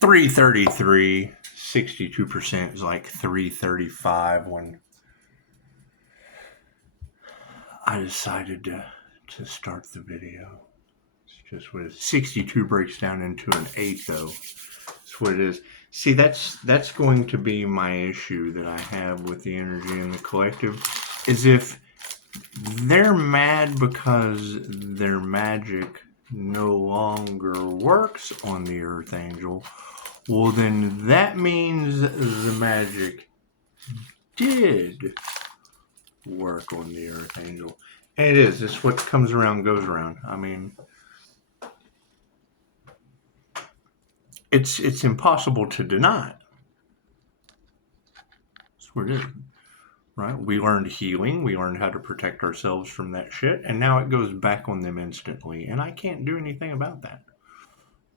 333, 62% is like 335 when I decided to start the video. It's just what it is. 62 breaks down into an 8 though. That's what it is. See, that's going to be my issue that I have with the energy in the collective, is if they're mad because their magic no longer works on the Earth Angel, well then that means the magic did work on the Earth Angel. And it is. It's what comes around goes around. I mean, it's impossible to deny. That's what it is. Right? We learned healing. We learned how to protect ourselves from that shit. And now it goes back on them instantly. And I can't do anything about that.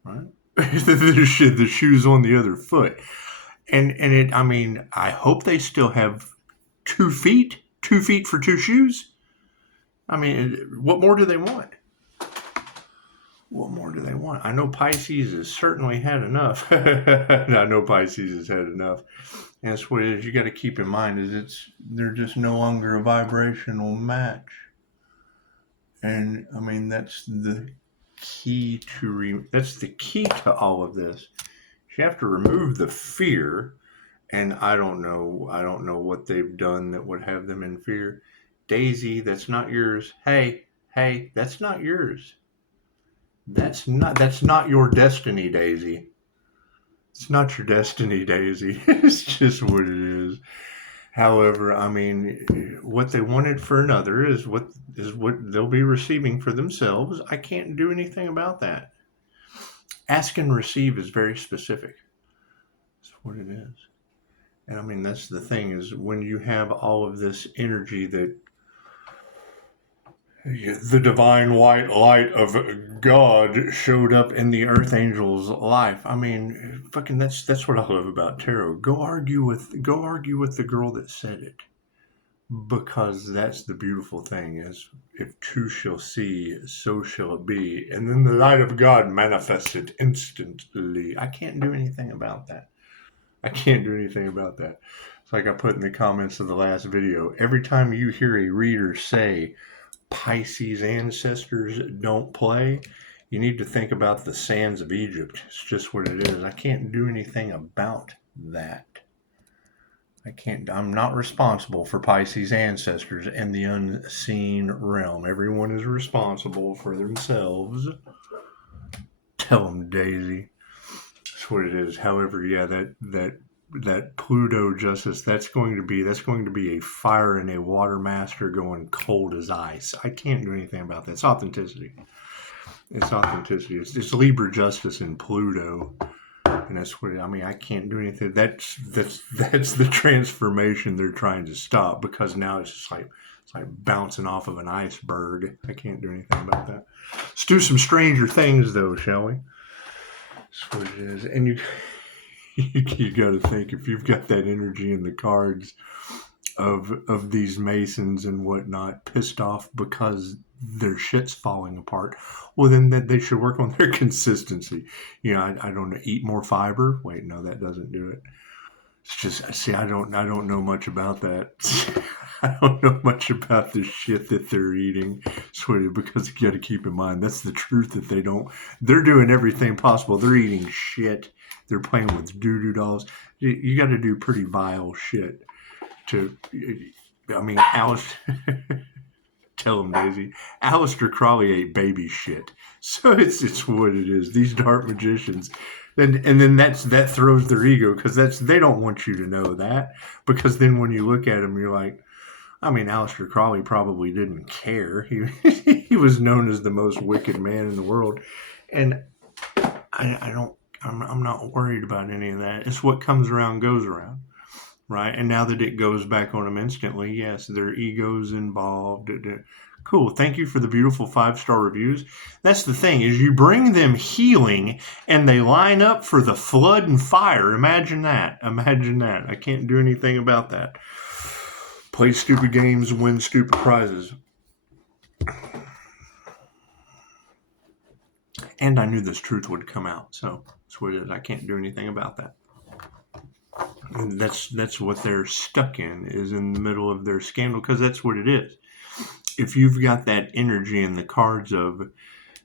Right? The shoe's on the other foot. And it, I mean, I hope they still have 2 feet. 2 feet for 2 shoes. I mean, what more do they want? What more do they want? I know Pisces has certainly had enough. I know Pisces has had enough. And that's what it is. You got to keep in mind is they're just no longer a vibrational match. And I mean, that's the key to all of this. You have to remove the fear. And I don't know what they've done that would have them in fear. Daisy, that's not yours. Hey, that's not yours. That's not your destiny, Daisy. It's not your destiny, Daisy. It's just what it is. However, I mean, what they wanted for another is what they'll be receiving for themselves. I can't do anything about that. Ask and receive is very specific. That's what it is. And I mean, that's the thing, is when you have all of this energy that the divine white light of God showed up in the Earth Angel's life. I mean, fucking that's what I love about tarot. Go argue with the girl that said it. Because that's the beautiful thing, is if 2 shall see, so shall it be. And then the light of God manifests it instantly. I can't do anything about that. It's like I put in the comments of the last video. Every time you hear a reader say Pisces ancestors don't play, you need to think about the sands of Egypt. It's just what it is. I can't do anything about that. I'm not responsible for Pisces ancestors in the unseen realm. Everyone is responsible for themselves. Tell them, Daisy. That's what it is. However, yeah, that Pluto justice, that's going to be a fire and a water master going cold as ice. I can't do anything about that. It's authenticity. It's Libra justice in Pluto. And that's what I can't do anything. That's the transformation they're trying to stop, because now it's just like bouncing off of an iceberg. I can't do anything about that. Let's do some stranger things though, shall we? That's what it is. And you got to think, if you've got that energy in the cards of these Masons and whatnot pissed off because their shit's falling apart, well then they should work on their consistency. I don't know, eat more fiber. Wait, no, that doesn't do it. It's just, see, I don't know much about that. I don't know much about the shit that they're eating, because you got to keep in mind, that's the truth, that they're doing everything possible. They're eating shit. They're playing with doo-doo dolls. You got to do pretty vile shit Alice, tell him, Daisy. Aleister Crowley ate baby shit. So it's what it is. These dark magicians, and then that throws their ego, because they don't want you to know that, because then when you look at them, you're like, Aleister Crowley probably didn't care. He was known as the most wicked man in the world, and I'm not worried about any of that. It's what comes around goes around. Right? And now that it goes back on them instantly, yes, their ego's involved. Cool. Thank you for the beautiful 5-star reviews. That's the thing, is you bring them healing and they line up for the flood and fire. Imagine that. I can't do anything about that. Play stupid games, win stupid prizes. And I knew this truth would come out. So that's what it is. I can't do anything about that. And that's what they're stuck in, is in the middle of their scandal, because that's what it is. If you've got that energy in the cards of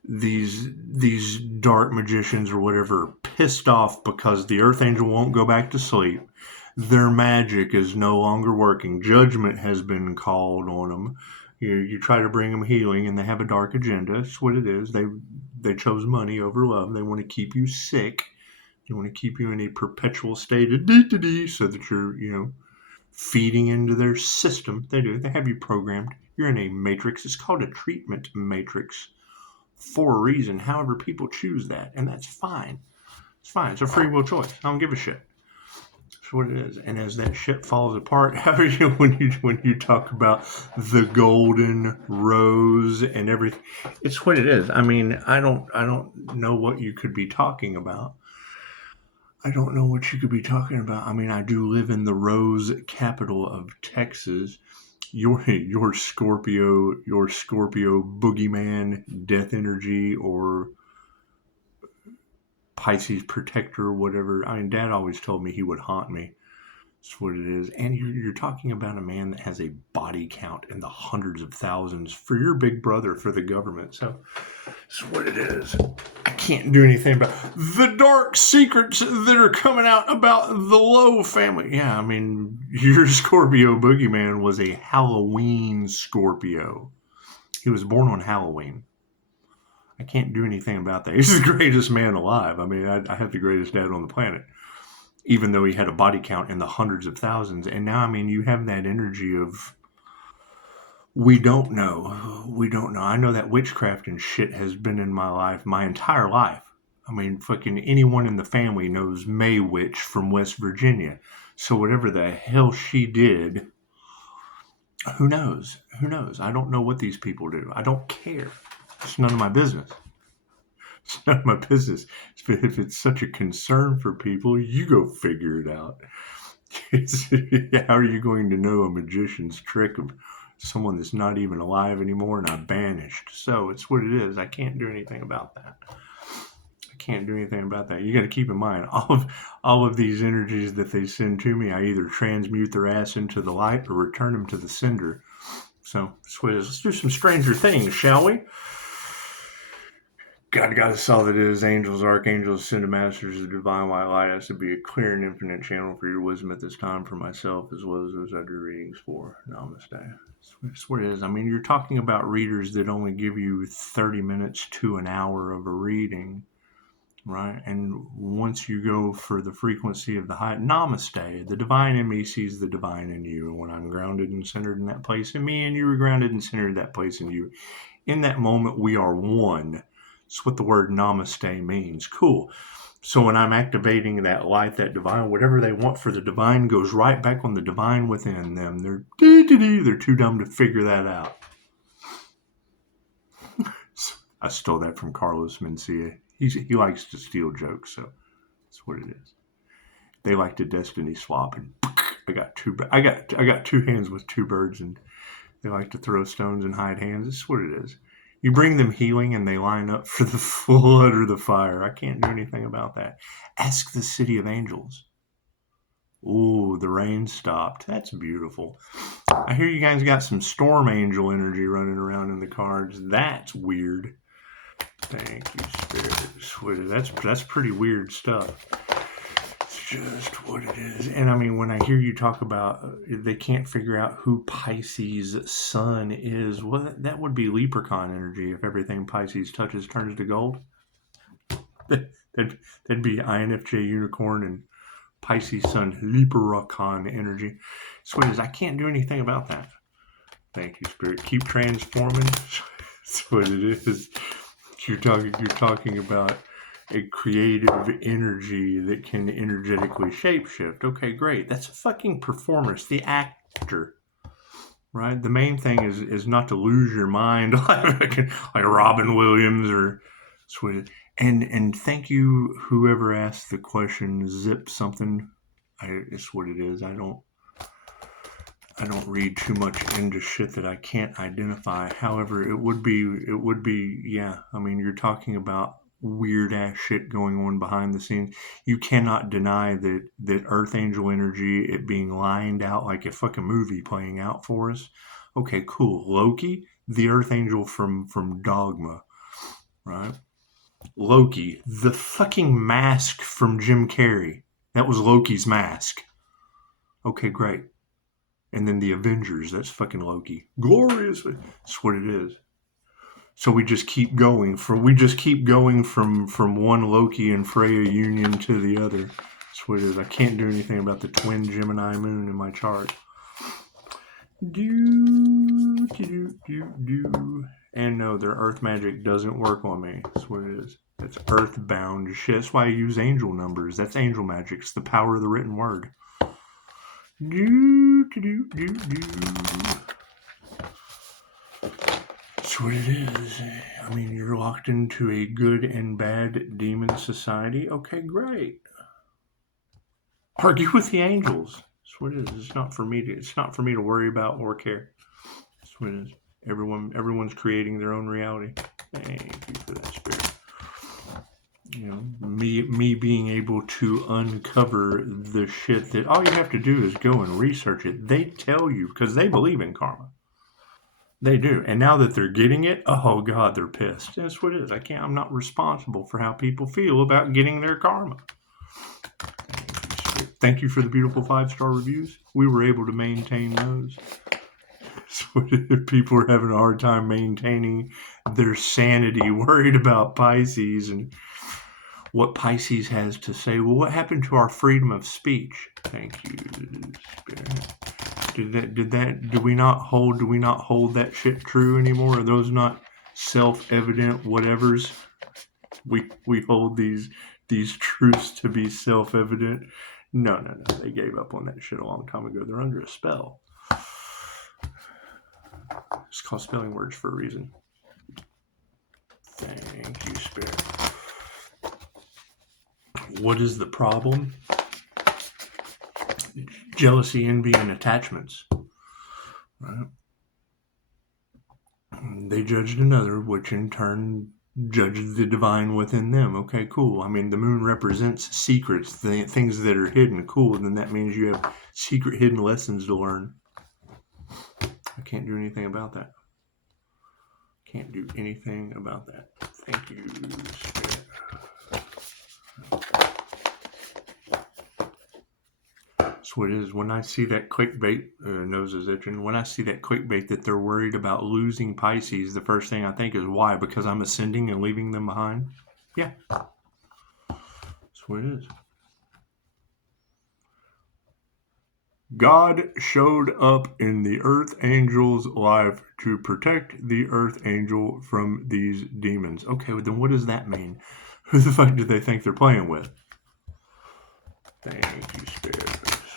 these dark magicians or whatever pissed off because the Earth Angel won't go back to sleep, their magic is no longer working, judgment has been called on them. You try to bring them healing, and they have a dark agenda. That's what it is. They chose money over love. They want to keep you sick. They want to keep you in a perpetual state of so that you're, feeding into their system. They do. They have you programmed. You're in a matrix. It's called a treatment matrix for a reason. However, people choose that, and that's fine. It's fine. It's a free will choice. I don't give a shit. That's what it is. And as that shit falls apart, how are you when you talk about the golden rose and everything? It's what it is. I mean, I don't know what you could be talking about. I don't know what you could be talking about. I mean, I do live in the rose capital of Texas. Your Scorpio boogeyman, death energy, or Pisces protector, whatever. I mean, Dad always told me he would haunt me. That's what it is. And you're talking about a man that has a body count in the hundreds of thousands for your big brother, for the government. So that's what it is. I can't do anything about the dark secrets that are coming out about the Lowe family. Yeah, I mean, your Scorpio boogeyman was a Halloween Scorpio. He was born on Halloween. I can't do anything about that. He's the greatest man alive. I mean, I have the greatest dad on the planet, even though he had a body count in the hundreds of thousands. And now, I mean, you have that energy of, we don't know. We don't know. I know that witchcraft and shit has been in my life my entire life. I mean, fucking anyone in the family knows May Witch from West Virginia. So whatever the hell she did, who knows? Who knows? I don't know what these people do. I don't care. It's none of my business. It's none of my business. If it's such a concern for people, you go figure it out. How are you going to know a magician's trick of someone that's not even alive anymore and I banished? So it's what it is. I can't do anything about that. Can't do anything about that. You got to keep in mind, all of these energies that they send to me, I either transmute their ass into the light or return them to the sender. So let's do some stranger things, shall we? God us all that is, angels, archangels, ascended masters, the divine white light has to be a clear and infinite channel for your wisdom at this time, for myself as well as those I do readings for. Namaste. That's what it is. I mean, you're talking about readers that only give you 30 minutes to an hour of a reading. Right, and once you go for the frequency of the high, Namaste, the divine in me sees the divine in you. And when I'm grounded and centered in that place in me, and you are grounded and centered in that place in you, in that moment we are one. That's what the word Namaste means. Cool. So when I'm activating that light, that divine, whatever they want for the divine goes right back on the divine within them. They're too dumb to figure that out. I stole that from Carlos Mencia. He likes to steal jokes, so that's what it is. They like to destiny swap, and I got two hands with two birds, and they like to throw stones and hide hands. That's what it is. You bring them healing, and they line up for the flood or the fire. I can't do anything about that. Ask the city of angels. Ooh, the rain stopped. That's beautiful. I hear you guys got some storm angel energy running around in the cards. That's weird. Thank you, Spirit. That's pretty weird stuff. It's just what it is. And I mean, when I hear you talk about they can't figure out who Pisces' sun is, well, that would be leprechaun energy if everything Pisces touches turns to gold. That'd be INFJ unicorn and Pisces sun leprechaun energy. So what it is. I can't do anything about that. Thank you, Spirit. Keep transforming. That's what it is. You're talking about a creative energy that can energetically shapeshift. Okay, great. That's a fucking performer. It's the actor, right? The main thing is not to lose your mind like Robin Williams or sweet. And thank you, whoever asked the question. Zip something. It's what it is. I don't read too much into shit that I can't identify. However, it would be, yeah. I mean, you're talking about weird ass shit going on behind the scenes. You cannot deny that Earth Angel energy, it being lined out like a fucking movie playing out for us. Okay, cool. Loki, the Earth Angel from Dogma, right? Loki, the fucking mask from Jim Carrey. That was Loki's mask. Okay, great. And then the Avengers, that's fucking Loki. Glorious. That's what it is. So we just keep going from one Loki and Freya union to the other. That's what it is. I can't do anything about the twin Gemini moon in my chart. And no, their earth magic doesn't work on me. That's what it is. That's earthbound shit. That's why I use angel numbers. That's angel magic. It's the power of the written word. That's what it is. I mean, you're locked into a good and bad demon society. Okay, great. Argue with the angels. That's what it is. It's not for me to worry about or care. That's what it is. Everyone's creating their own reality. Thank you for that, spirit. You know, me being able to uncover the shit that all you have to do is go and research it. They tell you because they believe in karma. They do. And now that they're getting it, oh God, they're pissed. That's what it is. I'm not responsible for how people feel about getting their karma. Thank you for the beautiful 5-star reviews. We were able to maintain those. So people are having a hard time maintaining their sanity, worried about Pisces and what Pisces has to say. Well, what happened to our freedom of speech? Thank you, Spirit. Do we not hold that shit true anymore? Are those not self-evident whatevers? We hold these truths to be self-evident. No. They gave up on that shit a long time ago. They're under a spell. It's called spelling words for a reason. Thank you, Spirit. What is the problem? Jealousy, envy, and attachments. Right? They judged another, which in turn judged the divine within them. Okay, cool. I mean, the moon represents secrets, things that are hidden. Cool. And then that means you have secret hidden lessons to learn. I can't do anything about that. Can't do anything about that. Thank you, Spirit. That's what it is. When I see that clickbait, nose is itching. When I see that clickbait that they're worried about losing Pisces, the first thing I think is why? Because I'm ascending and leaving them behind? Yeah. That's what it is. God showed up in the Earth Angel's life to protect the Earth Angel from these demons. Okay, well, then what does that mean? Who the fuck do they think they're playing with? Thank you, Spirit.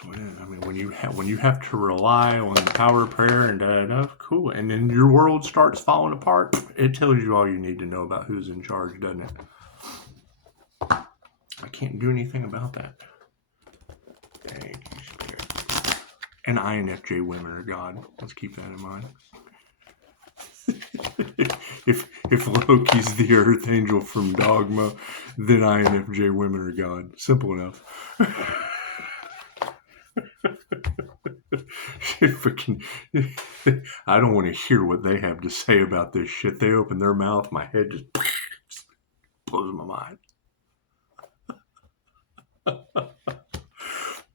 I mean, when you have to rely on the power of prayer and cool, and then your world starts falling apart, it tells you all you need to know about who's in charge, doesn't it? I can't do anything about that. Thank you, Spirit. And INFJ women are God. Let's keep that in mind. if Loki's the Earth Angel from Dogma, then INFJ women are God. Simple enough. I don't want to hear what they have to say about this shit. They open their mouth, my head just blows my mind.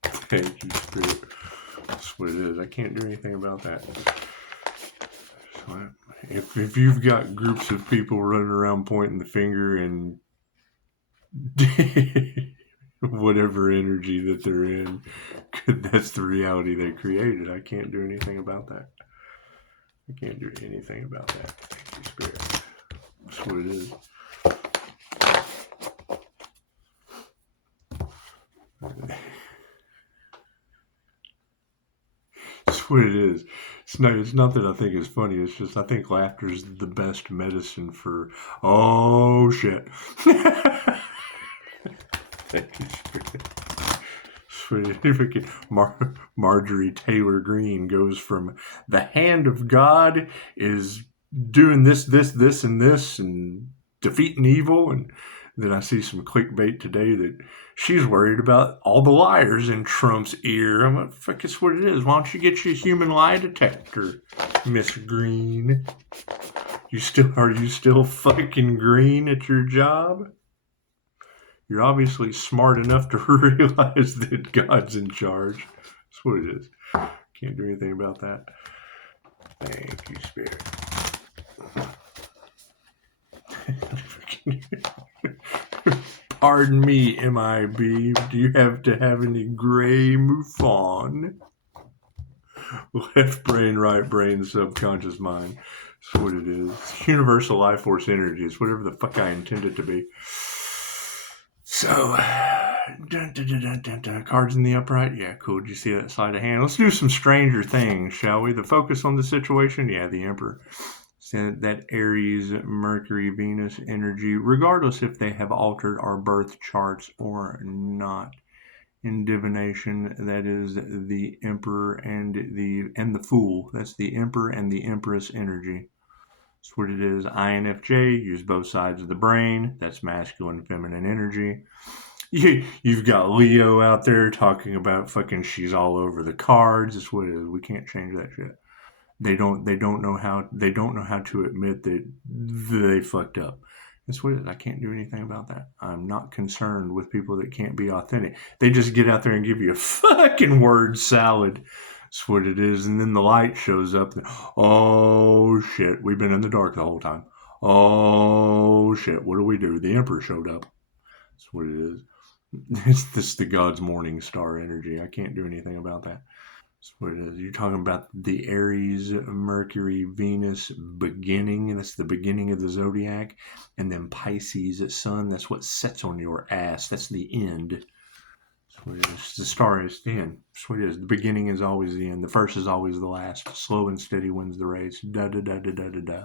Thank you, Spirit. That's what it is. I can't do anything about that. So if you've got groups of people running around pointing the finger and whatever energy that they're in, that's the reality they created. I can't do anything about that. I can't do anything about that. Thank you, Spirit. That's what it is. That's what it is. It's not that I think it's funny. It's just I think laughter is the best medicine for oh shit. Thank you, Spirit. Marjorie Taylor Greene goes from the hand of God is doing this, and this, and defeating evil, and Then I see some clickbait today that she's worried about all the liars in Trump's ear. I'm like, fuck, it's what it is. Why don't you get your human lie detector, Miss Green? Are you still fucking green at your job? You're obviously smart enough to realize that God's in charge. That's what it is. Can't do anything about that. Thank you, Spirit. Pardon me, MIB. Do you have to have any gray MUFON? Left brain, right brain, subconscious mind. That's what it is. Universal life force energy. It's whatever the fuck I intend it to be. So, cards in the upright. Yeah, cool. Did you see that sleight of hand? Let's do some stranger things, shall we? The focus on the situation. Yeah, the Emperor. So that Aries, Mercury, Venus energy, regardless if they have altered our birth charts or not. In divination, that is the Emperor and the Fool. That's the Emperor and the Empress energy. That's what it is. INFJ, use both sides of the brain. That's masculine, feminine energy. You've got Leo out there talking about fucking she's all over the cards. That's what it is. We can't change that shit. They don't know how to admit that they fucked up. That's what it is. I can't do anything about that. I'm not concerned with people that can't be authentic. They just get out there and give you a fucking word salad. That's what it is. And then the light shows up. Oh, shit. We've been in the dark the whole time. Oh, shit. What do? The Emperor showed up. That's what it is. It's the God's morning star energy. I can't do anything about that. That's what it is. You're talking about the Aries, Mercury, Venus beginning. That's the beginning of the zodiac. And then Pisces, Sun. That's what sets on your ass. That's the end. That's what it is. The star is the end. That's what it is. The beginning is always the end. The first is always the last. Slow and steady wins the race. Da da da da da da da.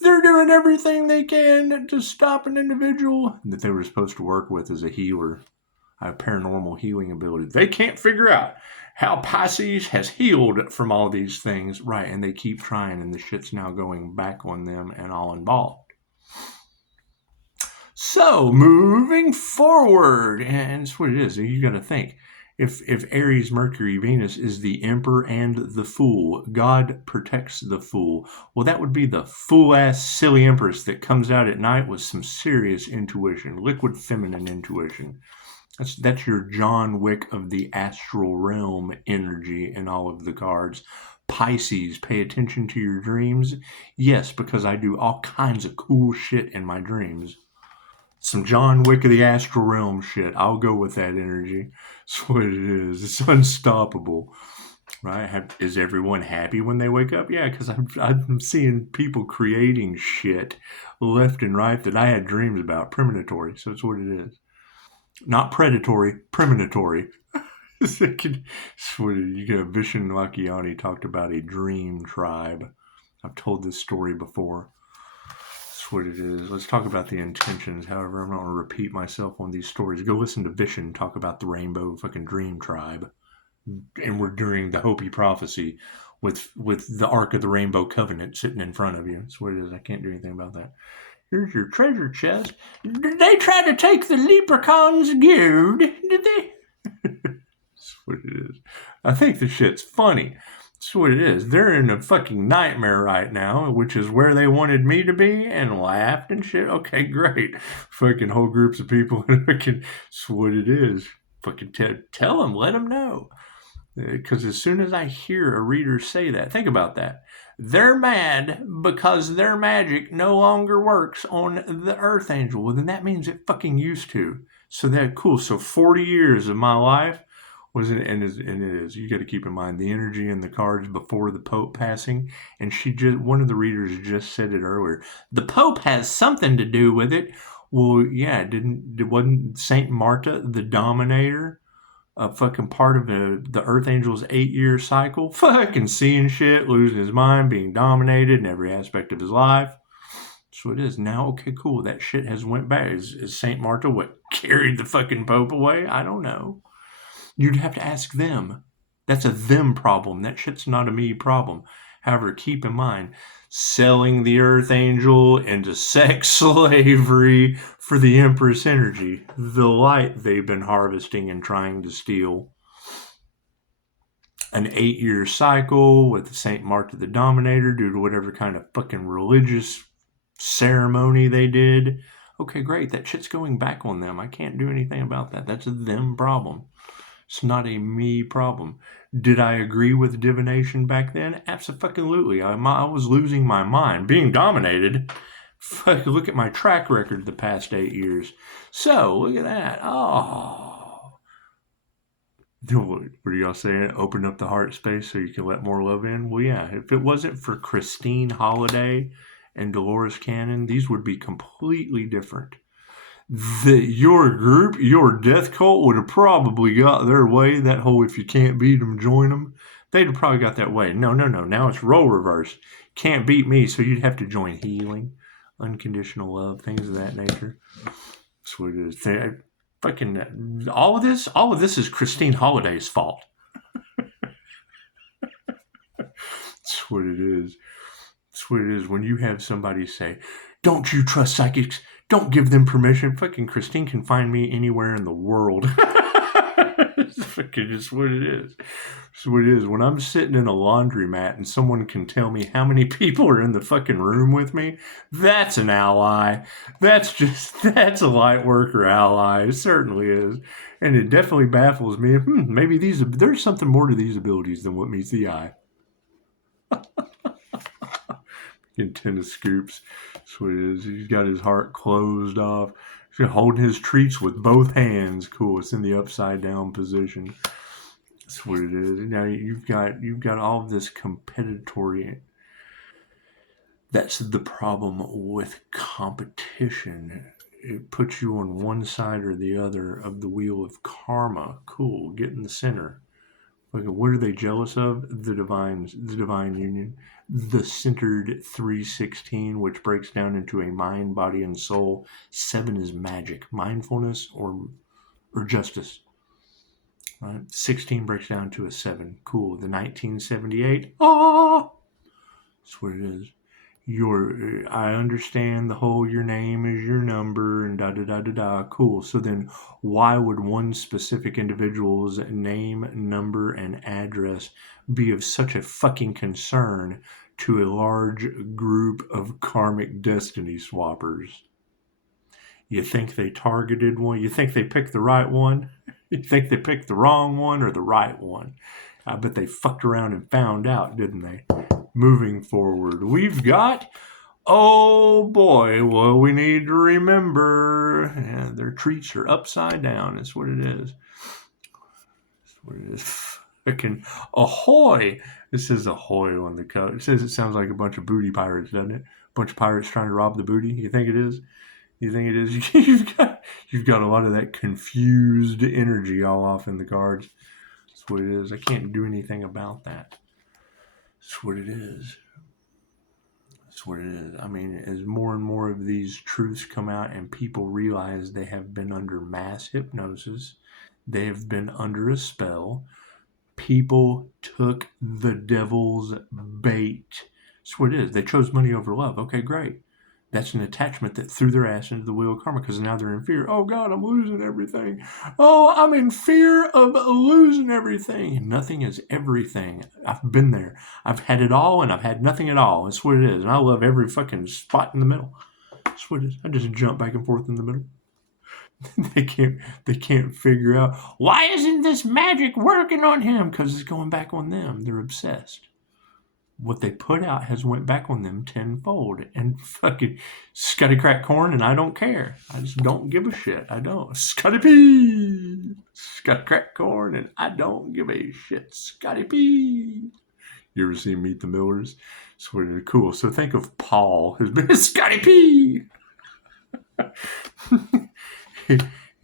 They're doing everything they can to stop an individual that they were supposed to work with as a healer. I have paranormal healing ability. They can't figure out how Pisces has healed from all these things. Right, and they keep trying, and the shit's now going back on them and all involved. So, moving forward, and that's what it is. You got to think. If Aries, Mercury, Venus is the Emperor and the Fool, God protects the Fool. Well, that would be the fool-ass, silly Empress that comes out at night with some serious intuition, liquid feminine intuition. That's your John Wick of the astral realm energy in all of the cards. Pisces, pay attention to your dreams. Yes, because I do all kinds of cool shit in my dreams. Some John Wick of the astral realm shit. I'll go with that energy. That's what it is. It's unstoppable. Right? Is everyone happy when they wake up? Yeah, because I'm seeing people creating shit left and right that I had dreams about. Premonitory. So it's what it is. Not predatory, premonitory. You get Vishen Lakiani talked about a dream tribe. I've told this story before. That's what it is. Let's talk about the intentions. However, I'm not going to repeat myself on these stories. Go listen to Vishen talk about the rainbow fucking dream tribe. And we're during the Hopi prophecy with the Ark of the Rainbow Covenant sitting in front of you. That's what it is. I can't do anything about that. Here's your treasure chest. Did they try to take the leprechaun's gold? Did they? That's what it is. I think the shit's funny. That's what it is. They're in a fucking nightmare right now, which is where they wanted me to be, and laughed and shit. Okay, great. Fucking whole groups of people. That's what it is. Fucking tell them, let them know. Because as soon as I hear a reader say that, think about that. They're mad because their magic no longer works on the Earth Angel. Well, then that means it fucking used to. So that cool. So 40 years of my life was it, and it is. You got to keep in mind the energy in the cards before the Pope passing. And one of the readers just said it earlier. The Pope has something to do with it. Well, yeah, wasn't Saint Marta the Dominator? A fucking part of the Earth Angel's 8-year cycle, fucking seeing shit, losing his mind, being dominated in every aspect of his life. So it is now. Okay, cool. That shit has went back. Is Saint Marta what carried the fucking Pope away? I don't know. You'd have to ask them. That's a them problem. That shit's not a me problem. However, keep in mind, selling the Earth Angel into sex slavery for the Empress energy, the light they've been harvesting and trying to steal. An 8-year cycle with Saint Mark the Dominator due to whatever kind of fucking religious ceremony they did. Okay, great. That shit's going back on them. I can't do anything about that. That's a them problem. It's not a me problem. Did I agree with divination back then? Absolutely. I was losing my mind. Being dominated. Fuck, look at my track record the past 8 years. So, look at that. Oh. What are y'all saying? Open up the heart space so you can let more love in? Well, yeah. If it wasn't for Christine Holiday and Dolores Cannon, these would be completely different. Your group, your death cult would have probably got their way. That whole if you can't beat them, join them. They'd have probably got that way. No. Now it's role reverse. Can't beat me, so you'd have to join healing, unconditional love, things of that nature. That's what it is. Fucking all of this is Christine Holiday's fault. That's what it is. That's what it is when you have somebody say, "Don't you trust psychics? Don't give them permission." Fucking Christine can find me anywhere in the world. It's fucking just what it is. It's what it is. When I'm sitting in a laundromat and someone can tell me how many people are in the fucking room with me, that's an ally. That's a light worker ally. It certainly is. And it definitely baffles me. Maybe there's something more to these abilities than what meets the eye. In tennis scoops. That's what it is. He's got his heart closed off. He's holding his treats with both hands. Cool. It's in the upside down position. That's what it is. Now you've got all of this competitory. That's the problem with competition. It puts you on one side or the other of the wheel of karma. Cool. Get in the center. Like, what are they jealous of? The divine union. The centered 316, which breaks down into a mind, body, and soul. 7 is magic, mindfulness, or justice. Right? 16 breaks down to a 7. Cool. The 1978. That's what it is. I understand the whole your name is your number and da. Cool. So then why would one specific individual's name, number, and address be of such a fucking concern to a large group of karmic destiny swappers? You think they targeted one? You think they picked the right one? You think they picked the wrong one or the right one? I bet they fucked around and found out, didn't they? Moving forward, we've got, oh boy, well, we need to remember, their treats are upside down. That's what it is. That's what it is. Fucking ahoy. It says ahoy on the cover. It says it sounds like a bunch of booty pirates, doesn't it? A bunch of pirates trying to rob the booty. You think it is? You think it is? You've got a lot of that confused energy all off in the cards. That's what it is. I can't do anything about that. That's what it is. That's what it is. I mean, as more and more of these truths come out and people realize they have been under mass hypnosis, they have been under a spell, people took the devil's bait. That's what it is. They chose money over love. Okay, great. That's an attachment that threw their ass into the wheel of karma because now they're in fear. Oh, God, I'm losing everything. Oh, I'm in fear of losing everything. Nothing is everything. I've been there. I've had it all and I've had nothing at all. That's what it is. And I love every fucking spot in the middle. That's what it is. I just jump back and forth in the middle. They can't figure out, why isn't this magic working on him? Because it's going back on them. They're obsessed. What they put out has went back on them tenfold. And fucking Scotty crack corn, and I don't care. I just don't give a shit. I don't. Scotty P. Scotty crack corn, and I don't give a shit. Scotty P. You ever see Meet the Millers? It's really cool. So think of Paul has been Scotty P.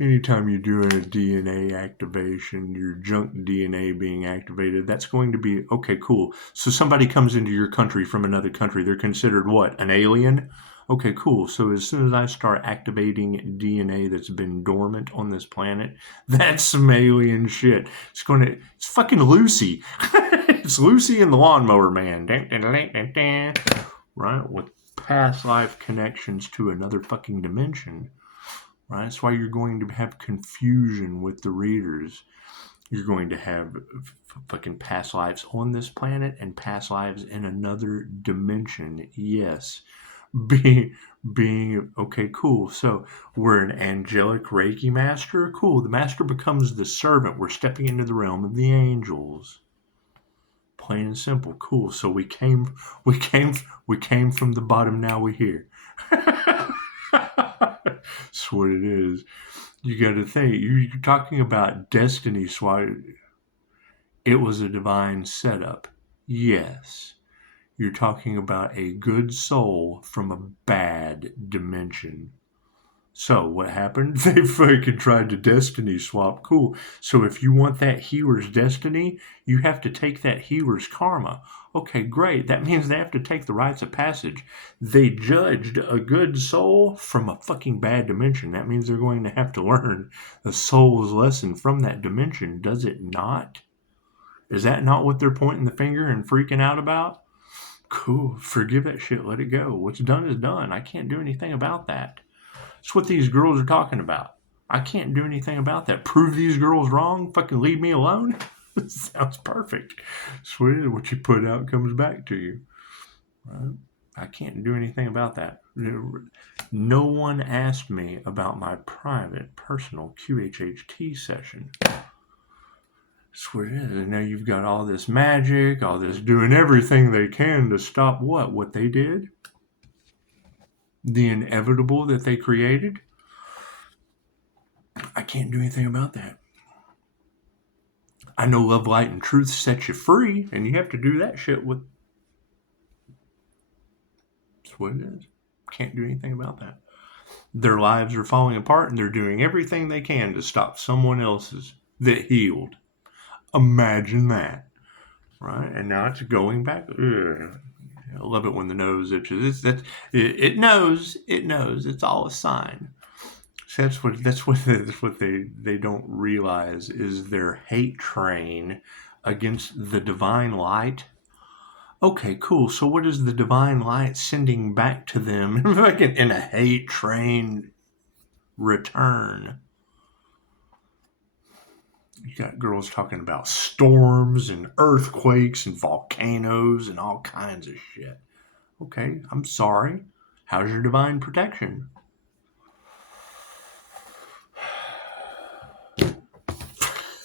Anytime you're doing a DNA activation, your junk DNA being activated, that's going to be, okay, cool. So somebody comes into your country from another country. They're considered what? An alien? Okay, cool. So as soon as I start activating DNA that's been dormant on this planet, that's some alien shit. It's fucking Lucy. It's Lucy and the Lawnmower Man. right? With past life connections to another fucking dimension, right? That's why you're going to have confusion with the readers. You're going to have fucking past lives on this planet and past lives in another dimension. Yes. Being okay, cool. So we're an angelic Reiki master. Cool. The master becomes the servant. We're stepping into the realm of the angels. Plain and simple. Cool. So we came from the bottom. Now we're here. That's what it is. You got to think. You're talking about destiny swap. It was a divine setup. Yes. You're talking about a good soul from a bad dimension. So what happened? They fucking tried to destiny swap. Cool. So if you want that healer's destiny, you have to take that healer's karma. Okay, great. That means they have to take the rites of passage. They judged a good soul from a fucking bad dimension. That means they're going to have to learn the soul's lesson from that dimension. Does it not? Is that not what they're pointing the finger and freaking out about? Cool. Forgive that shit. Let it go. What's done is done. I can't do anything about that. That's what these girls are talking about. I can't do anything about that. Prove these girls wrong? Fucking leave me alone? Sounds perfect. Sweet. What you put out comes back to you. Right? I can't do anything about that. No one asked me about my private, personal QHHT session. That's what it is. And now you've got all this magic, all this doing everything they can to stop what? What they did? The inevitable that they created? I can't do anything about that. I know love, light, and truth set you free, and you have to do that shit with. That's what it is. Can't do anything about that. Their lives are falling apart, and they're doing everything they can to stop someone else's that healed. Imagine that, right? And now it's going back. Ugh. I love it when the nose itches. It knows. It knows. It's all a sign. So that's what they don't realize is their hate train against the divine light. Okay, cool. So what is the divine light sending back to them like in a hate train return? You got girls talking about storms and earthquakes and volcanoes and all kinds of shit. Okay, I'm sorry. How's your divine protection?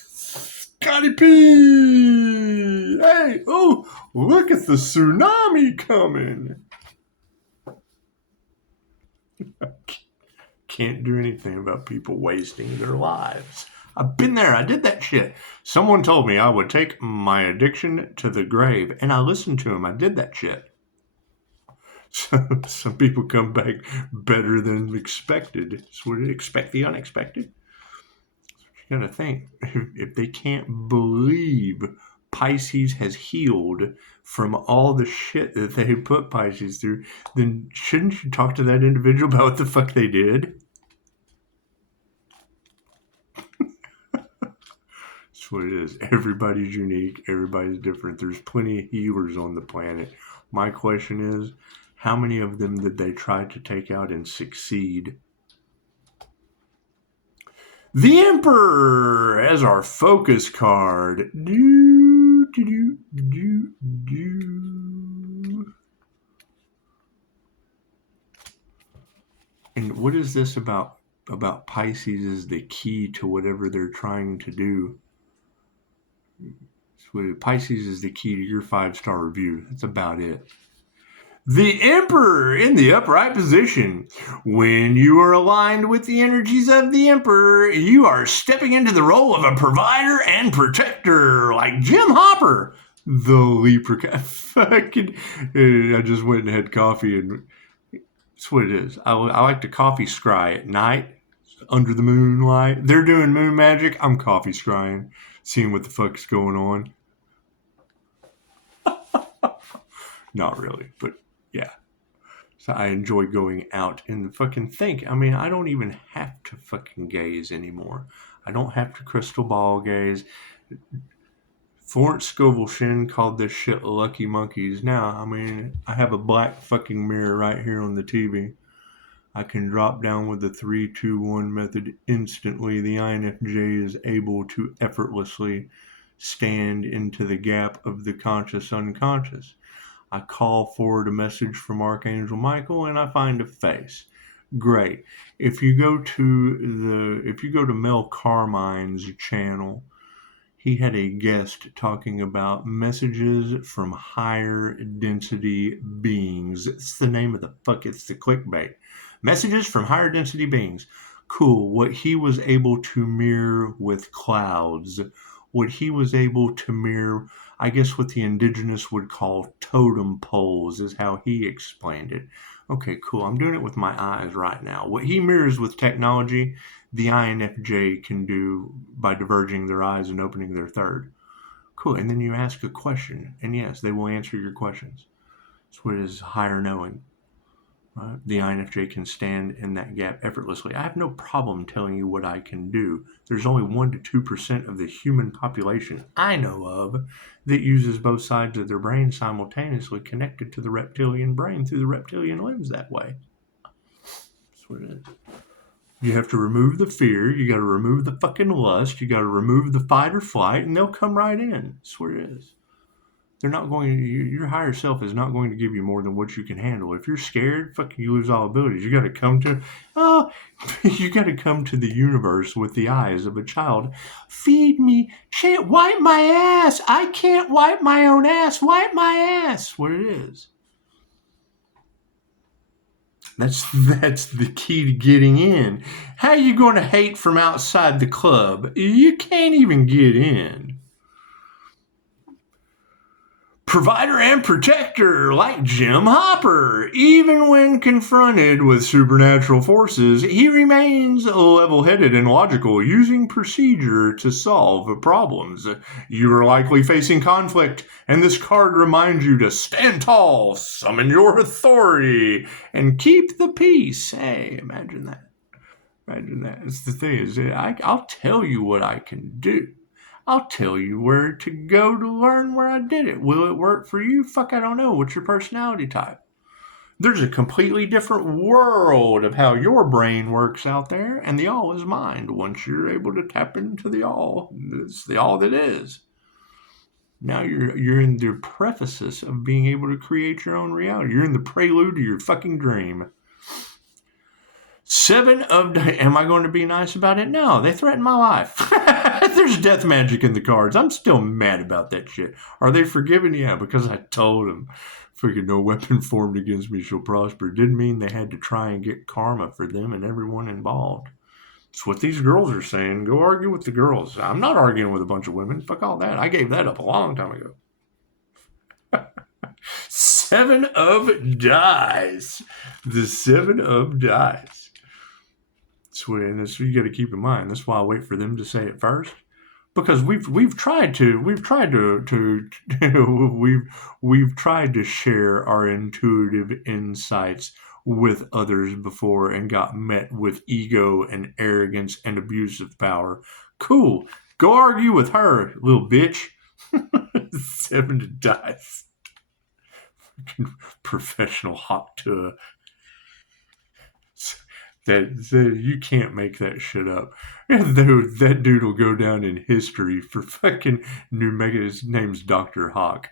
Scotty P! Hey, oh, look at the tsunami coming. Can't do anything about people wasting their lives. I've been there. I did that shit. Someone told me I would take my addiction to the grave, and I listened to him. I did that shit. So, some people come back better than expected. So we expect the unexpected. You gotta think, if they can't believe Pisces has healed from all the shit that they put Pisces through, then shouldn't you talk to that individual about what the fuck they did? That's what it is. Everybody's unique. Everybody's different. There's plenty of healers on the planet. My question is, how many of them did they try to take out and succeed? The Emperor as our focus card. And what is this about Pisces is the key to whatever they're trying to do? So Pisces is the key to your 5-star review. That's about it. The Emperor in the upright position. When you are aligned with the energies of the Emperor, you are stepping into the role of a provider and protector, like Jim Hopper, the leprechaun. Fucking, I just went and had coffee, and that's what it is. I like to coffee scry at night, under the moonlight. They're doing moon magic. I'm coffee scrying, seeing what the fuck's going on. Not really, but yeah. So I enjoy going out and fucking think. I mean, I don't even have to fucking gaze anymore. I don't have to crystal ball gaze. Florence Scovel Shin called this shit lucky monkeys. Now, I mean, I have a black fucking mirror right here on the TV. I can drop down with the 3-2-1 method instantly. The INFJ is able to effortlessly stand into the gap of the conscious unconscious. I call forward a message from Archangel Michael and I find a face. Great. If you go to Mel Carmine's channel, he had a guest talking about messages from higher density beings. It's the name of the fuck. It's the clickbait. Messages from higher density beings. Cool. What he was able to mirror with clouds. What he was able to mirror, I guess what the indigenous would call totem poles, is how he explained it. Okay, cool. I'm doing it with my eyes right now. What he mirrors with technology, the INFJ can do by diverging their eyes and opening their third. Cool. And then you ask a question, and yes, they will answer your questions. That's what is higher knowing. Right? The INFJ can stand in that gap effortlessly. I have no problem telling you what I can do. There's only 1% to 2% of the human population I know of that uses both sides of their brain simultaneously connected to the reptilian brain through the reptilian lens that way. That's what it is. You have to remove the fear. You got to remove the fucking lust. You got to remove the fight or flight, and they'll come right in. That's what it is. They're not going to, your higher self is not going to give you more than what you can handle. If you're scared, fucking you lose all abilities. You got to come to, you got to come to the universe with the eyes of a child. Feed me, wipe my ass. I can't wipe my own ass. Wipe my ass. What it is. That's the key to getting in. How are you going to hate from outside the club? You can't even get in. Provider and protector like Jim Hopper. Even when confronted with supernatural forces, he remains level-headed and logical, using procedure to solve problems. You are likely facing conflict, and this card reminds you to stand tall, summon your authority, and keep the peace. Hey, imagine that. Imagine that. It's the thing is, I'll tell you what I can do. I'll tell you where to go to learn where I did it. Will it work for you? Fuck, I don't know. What's your personality type? There's a completely different world of how your brain works out there, and the all is mind. Once you're able to tap into the all, it's the all that is. Now you're in the preface of being able to create your own reality. You're in the prelude to your fucking dream. 7 of... Am I going to be nice about it? No, they threaten my life. There's death magic in the cards. I'm still mad about that shit. Are they forgiven? Yeah, because I told them, freaking no weapon formed against me shall prosper. It didn't mean they had to try and get karma for them and everyone involved. It's what these girls are saying. Go argue with the girls. I'm not arguing with a bunch of women. Fuck all that. I gave that up a long time ago. 7 of dice. The 7 of dice. And that's what you got to keep in mind. That's why I wait for them to say it first, because we've tried to share our intuitive insights with others before and got met with ego and arrogance and abuse of power. Cool, go argue with her, little bitch. 7 of dice. Professional hot tour. That you can't make that shit up. And that dude will go down in history for fucking New Mexico. His name's Dr. Hawk,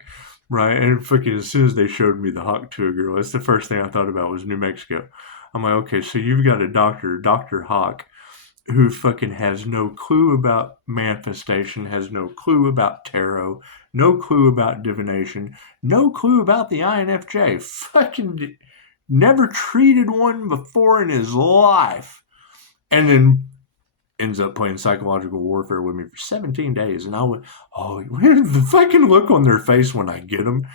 right? And fucking as soon as they showed me the Hawk Tour girl, that's the first thing I thought about was New Mexico. I'm like, okay, so you've got a Dr. Hawk, who fucking has no clue about manifestation, has no clue about tarot, no clue about divination, no clue about the INFJ. Fucking... never treated one before in his life, and then ends up playing psychological warfare with me for 17 days. And I went, oh, the fucking look on their face when I get them.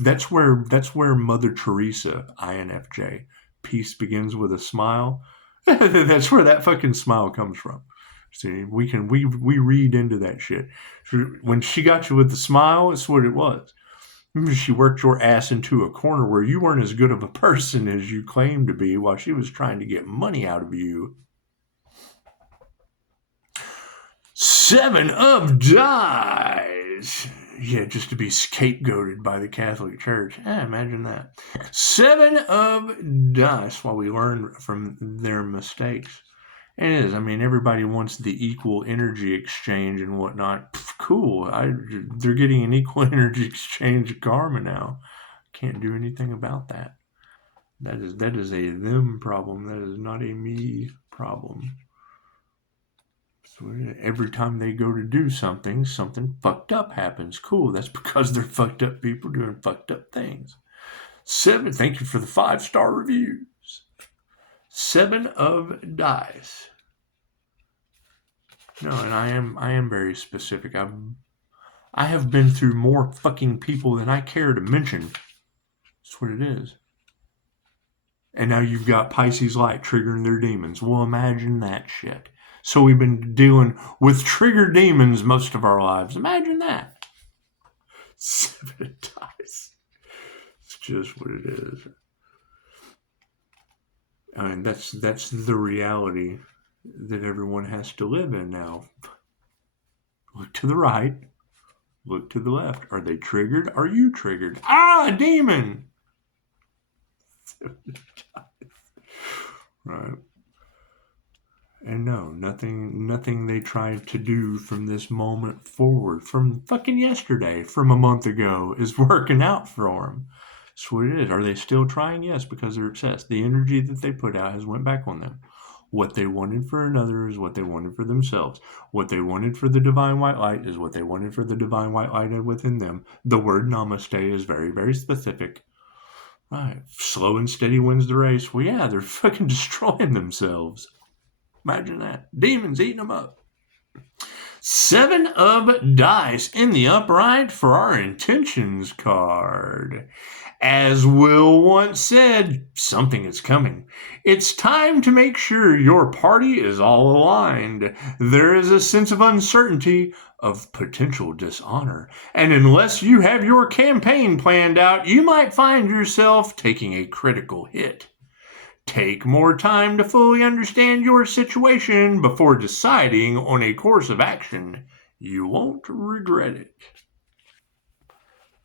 That's where Mother Teresa, INFJ, peace begins with a smile. That's where that fucking smile comes from. See, we read into that shit. When she got you with the smile, it's what it was. She worked your ass into a corner where you weren't as good of a person as you claimed to be while she was trying to get money out of you. 7 of dice. Yeah, just to be scapegoated by the Catholic Church. Imagine that. 7 of dice while we learn from their mistakes. It is. I mean, everybody wants the equal energy exchange and whatnot. Cool. They're getting an equal energy exchange of karma now. Can't do anything about that. That is a them problem. That is not a me problem. So every time they go to do something, something fucked up happens. Cool. That's because they're fucked up people doing fucked up things. 7. Thank you for the 5-star reviews. 7 of dice. No, and I am very specific. I have been through more fucking people than I care to mention. That's what it is. And now you've got Pisces light triggering their demons. Well, imagine that shit. So we've been dealing with triggered demons most of our lives. Imagine that. 7 of dice. It's just what it is. I mean, that's the reality that everyone has to live in now. Look to the right. Look to the left. Are they triggered? Are you triggered? A demon! Right. And no, nothing they tried to do from this moment forward, from fucking yesterday, from a month ago, is working out for them. That's what it is. Are they still trying? Yes, because they're obsessed. The energy that they put out has went back on them. What they wanted for another is what they wanted for themselves. What they wanted for the divine white light is what they wanted for the divine white light within them. The word namaste is very, very specific. Right. Slow and steady wins the race. Well, yeah, they're fucking destroying themselves. Imagine that. Demons eating them up. 7 of dice in the upright for our intentions card. As Will once said, something is coming. It's time to make sure your party is all aligned. There is a sense of uncertainty, of potential dishonor, and unless you have your campaign planned out, you might find yourself taking a critical hit. Take more time to fully understand your situation before deciding on a course of action. You won't regret it.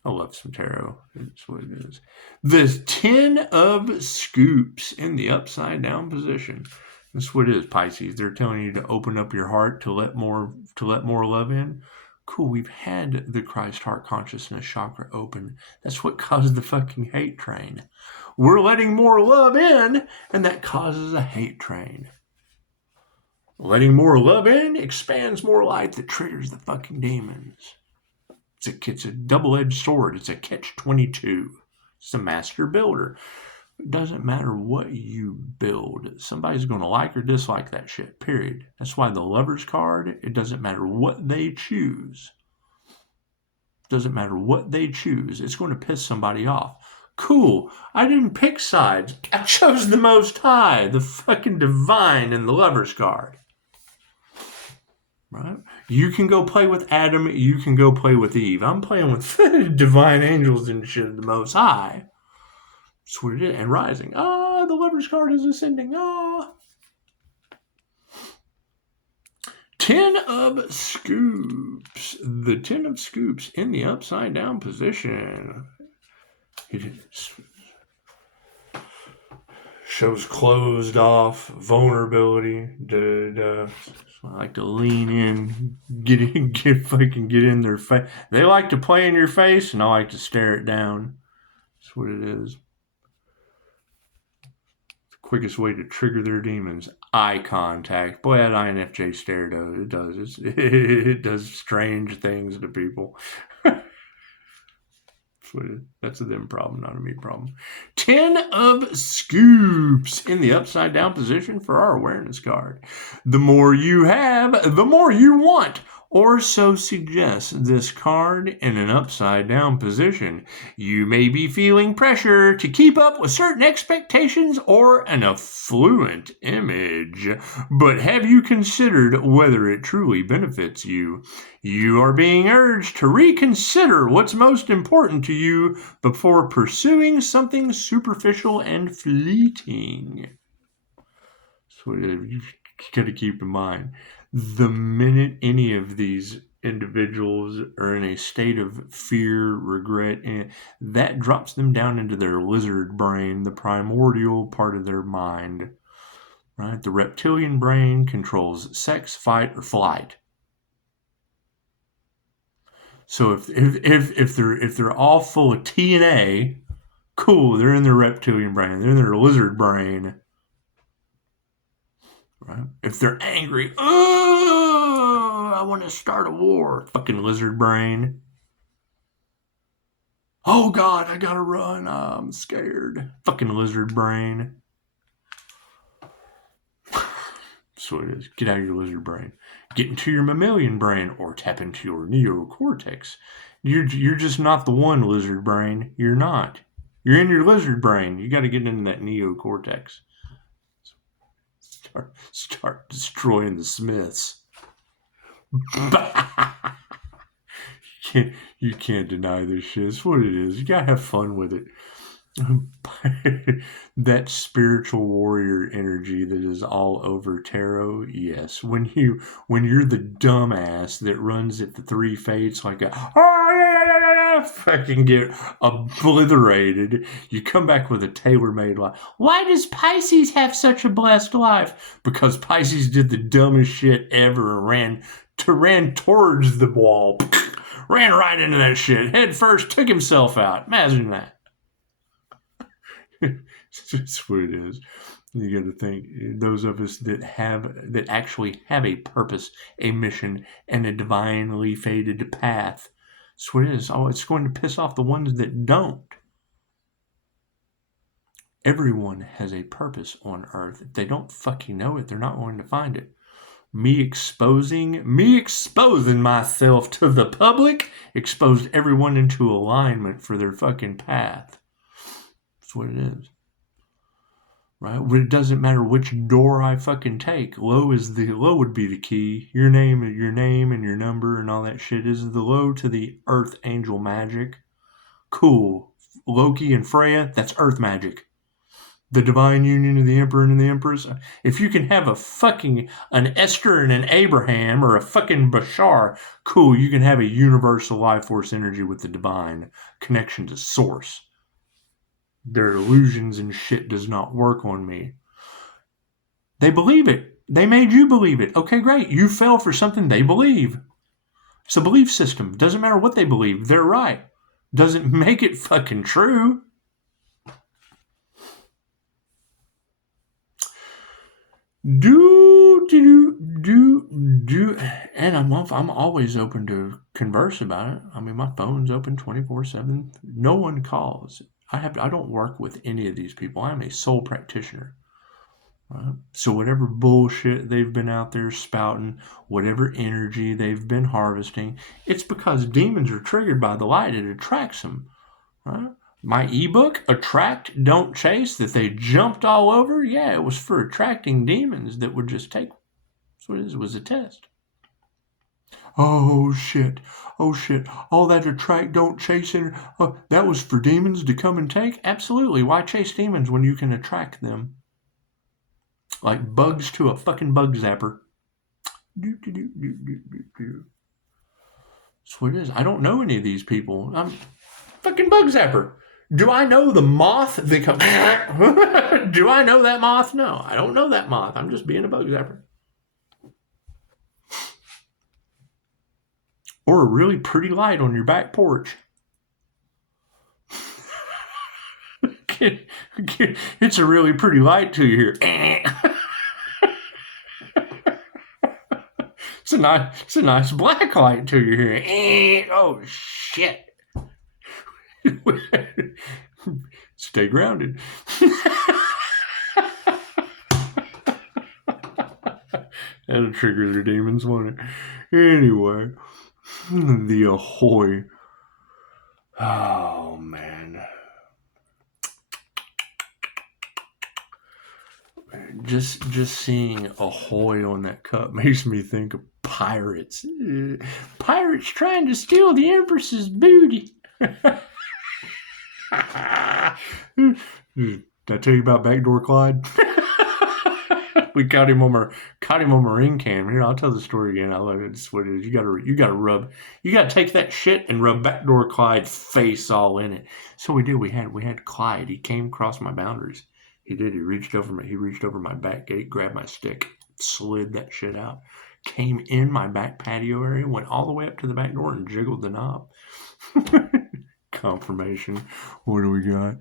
I love some tarot. That's what it is. The 10 of scoops in the upside down position. That's what it is, Pisces. They're telling you to open up your heart to let more love in. Cool, we've had the Christ heart consciousness chakra open. That's what caused the fucking hate train. We're letting more love in, and that causes a hate train. Letting more love in expands more light that triggers the fucking demons. It's a double-edged sword. It's a catch-22. It's a master builder. It doesn't matter what you build. Somebody's going to like or dislike that shit, period. That's why the Lover's card, it doesn't matter what they choose. It doesn't matter what they choose. It's going to piss somebody off. Cool. I didn't pick sides. I chose the Most High, the fucking divine in the Lover's card. Right? You can go play with Adam. You can go play with Eve. I'm playing with divine angels and shit, the Most High. That's what it is. And rising. The Lover's card is ascending. 10 of scoops. The 10 of scoops in the upside down position. It shows closed off, vulnerability. I like to lean in, get in their face. They like to play in your face, and I like to stare it down. That's what it is. The quickest way to trigger their demons: eye contact. Boy, that INFJ stare does. It does strange things to people. That's a them problem, not a me problem. 10 of scoops in the upside down position for our awareness card. The more you have, the more you want, or so suggests this card in an upside down position. You may be feeling pressure to keep up with certain expectations or an affluent image, but have you considered whether it truly benefits you? You are being urged to reconsider what's most important to you before pursuing something superficial and fleeting. So you got to keep in mind, the minute any of these individuals are in a state of fear, regret, and that drops them down into their lizard brain, the primordial part of their mind. Right? The reptilian brain controls sex, fight, or flight. So if they're all full of TNA, cool, they're in their reptilian brain, they're in their lizard brain. Right? If they're angry, I want to start a war, fucking lizard brain. Oh God, I gotta run, I'm scared, fucking lizard brain. That's what it is. Get out of your lizard brain. Get into your mammalian brain or tap into your neocortex. You're just not the one, lizard brain. You're not. You're in your lizard brain. You got to get into that neocortex. Start destroying the Smiths. You can't deny this shit. It's what it is. You got to have fun with it. That spiritual warrior energy that is all over tarot, yes. When you're the dumbass that runs at the three fates like a fucking get obliterated, you come back with a tailor-made life. Why does Pisces have such a blessed life? Because Pisces did the dumbest shit ever and ran towards the wall, ran right into that shit head first, took himself out. Imagine that. That's what it is. You got to think, those of us that actually have a purpose, a mission, and a divinely fated path. That's what it is. Oh, it's going to piss off the ones that don't. Everyone has a purpose on Earth. If they don't fucking know it, they're not going to find it. Me exposing myself to the public exposed everyone into alignment for their fucking path. That's what it is. Right? It doesn't matter which door I fucking take. Lowe would be the key. Your name and your number and all that shit is the Lowe to the Earth Angel magic. Cool. Loki and Freya, that's Earth magic. The divine union of the Emperor and the Empress. If you can have an Esther and an Abraham or a fucking Bashar, cool, you can have a universal life force energy with the divine connection to source. Their illusions and shit does not work on me. They believe it. They made you believe it. Okay, great. You fell for something they believe. It's a belief system. Doesn't matter what they believe. They're right. Doesn't make it fucking true. And I'm always open to converse about it. I mean, my phone's open 24/7. No one calls. I don't work with any of these people. I'm a sole practitioner. Right? So whatever bullshit they've been out there spouting, whatever energy they've been harvesting, it's because demons are triggered by the light. It attracts them. Right? My ebook, Attract, Don't Chase, that they jumped all over, yeah, it was for attracting demons that would just take. That's what it is. It was a test. Oh shit, all that attract, don't chase, that was for demons to come and take? Absolutely, why chase demons when you can attract them? Like bugs to a fucking bug zapper. That's what it is. I don't know any of these people. I'm fucking bug zapper. Do I know the moth that comes? Do I know that moth? No, I don't know that moth. I'm just being a bug zapper. Or a really pretty light on your back porch. It's a really pretty light till you hear. It's a nice black light till you hear. Oh shit. Stay grounded. That'll trigger their demons, won't it? Anyway. The Ahoy. Oh, man. Just seeing Ahoy on that cup makes me think of pirates. Pirates trying to steal the Empress's booty. Did I tell you about Backdoor Clyde? We caught him on my ring cam. Here, I'll tell the story again. I love it. It's what it is. You gotta take that shit and rub Backdoor Clyde's face all in it. So we did. We had Clyde. He came across my boundaries. He did. He reached over my back gate, grabbed my stick, slid that shit out, came in my back patio area, went all the way up to the back door and jiggled the knob. Confirmation. What do we got?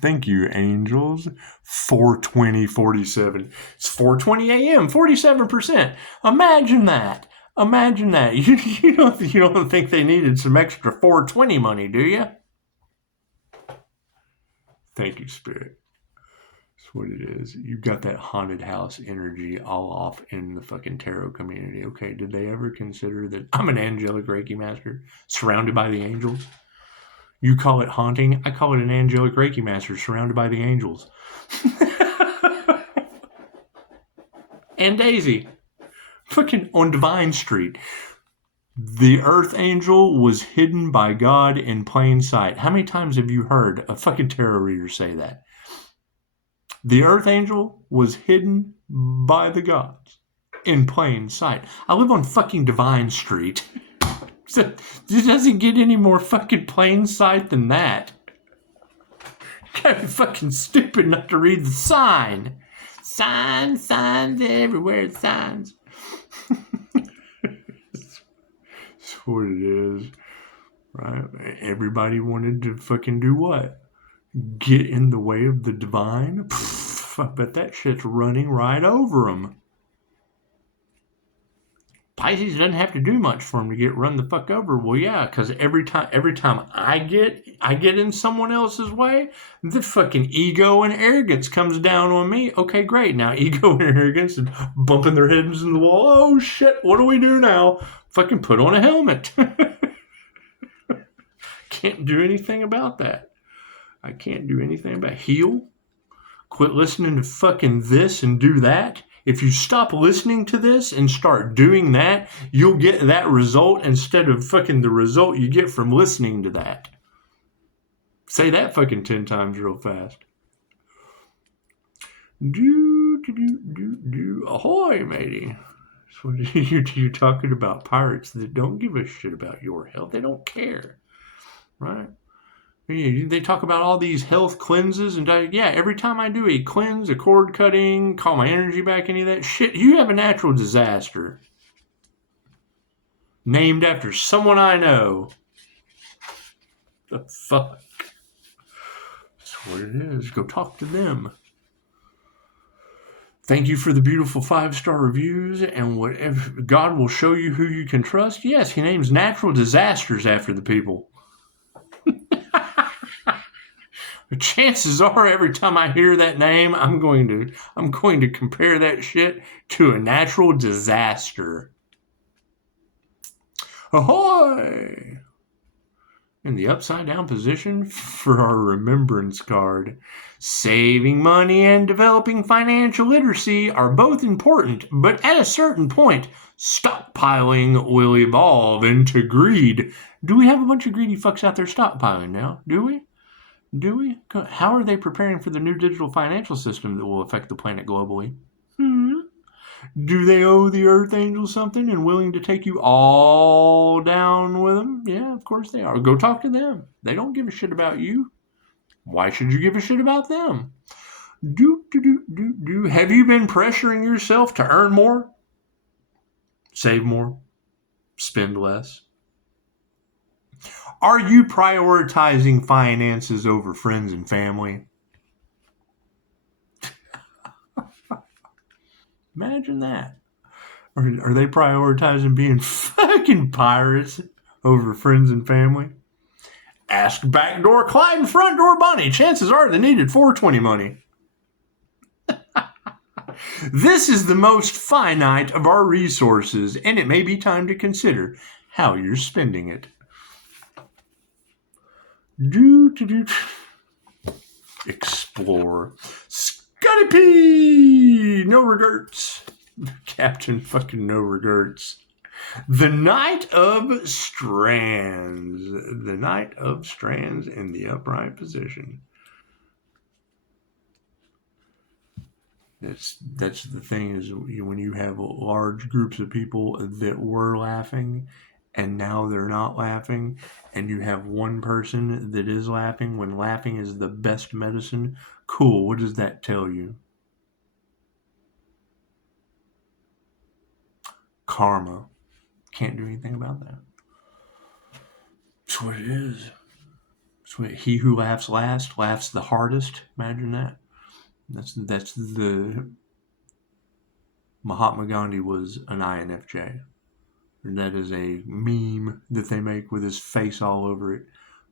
Thank you, angels. 4:20:47. It's 4:20 a.m. 47%. Imagine that. You don't think they needed some extra 420 money, do you? Thank you, Spirit. That's what it is. You've got that haunted house energy all off in the fucking tarot community. Okay, did they ever consider that I'm an angelic Reiki master surrounded by the angels? You call it haunting. I call it an angelic Reiki master surrounded by the angels. And Daisy. Fucking on Divine Street. The Earth Angel was hidden by God in plain sight. How many times have you heard a fucking tarot reader say that? The Earth Angel was hidden by the gods in plain sight. I live on fucking Divine Street. It doesn't get any more fucking plain sight than that. You gotta be fucking stupid not to read the sign. Signs everywhere, signs. That's what it is, right? Everybody wanted to fucking do what? Get in the way of the divine? I bet that shit's running right over them. Pisces doesn't have to do much for him to get run the fuck over. Well, yeah, because every time I get in someone else's way, the fucking ego and arrogance comes down on me. Okay, great. Now ego and arrogance and bumping their heads in the wall. Oh shit, what do we do now? Fucking put on a helmet. Can't do anything about that. I can't do anything about it. Heal. Quit listening to fucking this and do that. If you stop listening to this and start doing that, you'll get that result instead of fucking the result you get from listening to that. Say that fucking 10 times real fast. Ahoy, matey. So you're talking about pirates that don't give a shit about your health. They don't care, right? They talk about all these health cleanses and yeah, every time I do a cleanse, a cord cutting, call my energy back, any of that shit, you have a natural disaster named after someone I know. The fuck? That's what it is. Go talk to them. Thank you for the beautiful 5-star reviews, and whatever God will show you who you can trust. Yes, he names natural disasters after the people. Chances are, every time I hear that name, I'm going to compare that shit to a natural disaster. Ahoy! In the upside down position for our remembrance card. Saving money and developing financial literacy are both important, but at a certain point, stockpiling will evolve into greed. Do we have a bunch of greedy fucks out there stockpiling now? Do we? How are they preparing for the new digital financial system that will affect the planet globally? Do they owe the Earth Angel something and willing to take you all down with them? Yeah, of course they are. Go talk to them. They don't give a shit about you. Why should you give a shit about them? Have you been pressuring yourself to earn more? Save more? Spend less? Are you prioritizing finances over friends and family? Imagine that. Are they prioritizing being fucking pirates over friends and family? Ask Backdoor Clyde and Front Door Bunny. Chances are they needed 420 money. This is the most finite of our resources, and it may be time to consider how you're spending it. Explore. Scotty P! No regrets. Captain fucking no regrets. The Knight of Strands. The Knight of Strands in the upright position. That's the thing, is when you have large groups of people that were laughing and now they're not laughing, and you have one person that is laughing when laughing is the best medicine. Cool. What does that tell you? Karma. Can't do anything about that. That's what it is. He who laughs last laughs the hardest. Imagine that. That's the Mahatma Gandhi was an INFJ. That is a meme that they make with his face all over it.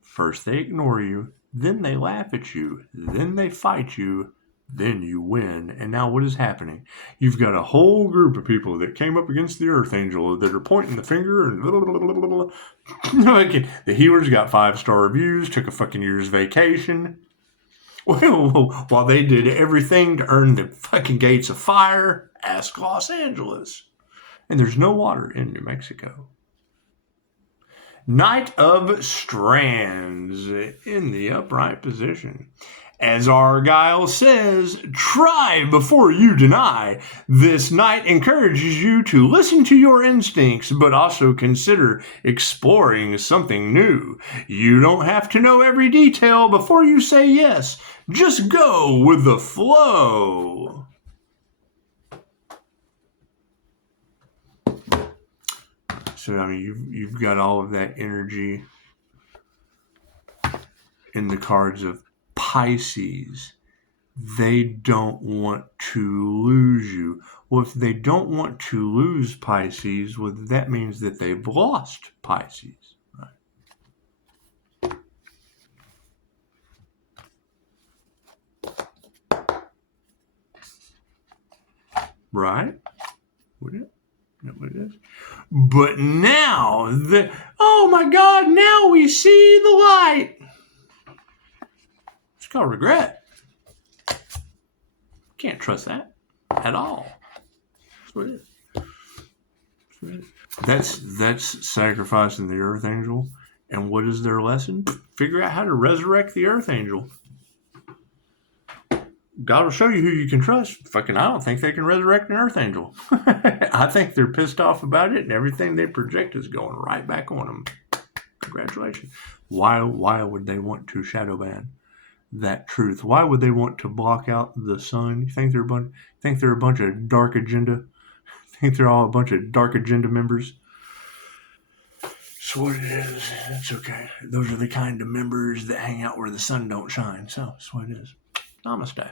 First they ignore you, then they laugh at you, then they fight you, then you win. And now what is happening? You've got a whole group of people that came up against the Earth Angel that are pointing the finger and blah, blah, blah, blah, blah. The healers got 5-star reviews, took a fucking year's vacation. Well, while they did everything to earn the fucking gates of fire, ask Los Angeles. And there's no water in New Mexico. Knight of Strands in the upright position. As Argyle says, try before you deny. This knight encourages you to listen to your instincts, but also consider exploring something new. You don't have to know every detail before you say yes. Just go with the flow. So, I mean, you've got all of that energy in the cards of Pisces. They don't want to lose you. Well, if they don't want to lose Pisces, well, that means that they've lost Pisces. Right? Would it? That what it is? But now, oh my God, now we see the light. It's called regret. Can't trust that at all. That's what it is. That's sacrificing the Earth Angel. And what is their lesson? Figure out how to resurrect the Earth Angel. God will show you who you can trust. Fucking, I don't think they can resurrect an Earth Angel. I think they're pissed off about it, and everything they project is going right back on them. Congratulations. Why would they want to shadow ban that truth? Why would they want to block out the sun? You think they're a bunch of dark agenda? Think they're all a bunch of dark agenda members? That's what it is. It's okay. Those are the kind of members that hang out where the sun don't shine. So that's what it is. Namaste.